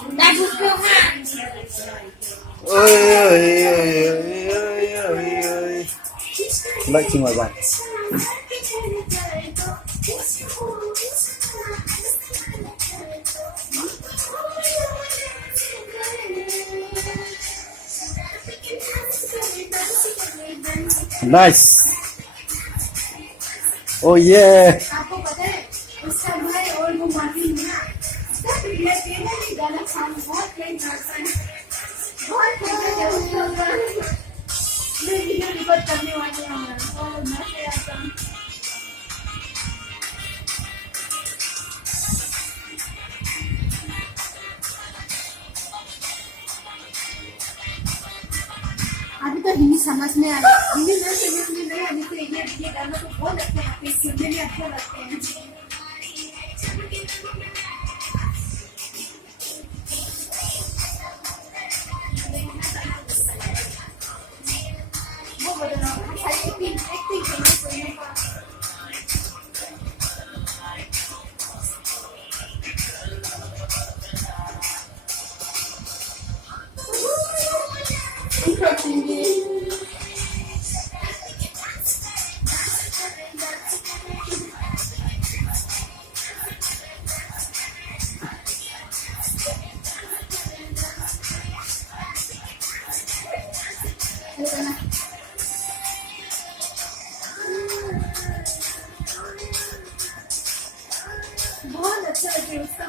That was still hot. Ôi ơi ơi ơi ơi ơi. Lại chừng ngoài bạn. Nice. Oh yeah. आपको पता है उसका भाई और वो मार्टिन ना ये पीने की गाना खान बहुत प्रेम करता है बहुत प्रेम करता है मैं वीडियो रिकॉर्ड करने वाली हूँ और मैं से आता हूँ अभी तो हिंदी समझ में आ रहा है हिंदी ना समझ में नहीं अभी तो ये गाना तो बहुत अच्छा लगता है सुनने में अच्छा लगते हैं वो बोल रहा हूँ एक्टिंग एक्टिंग करने को बहुत अच्छा लगे उसका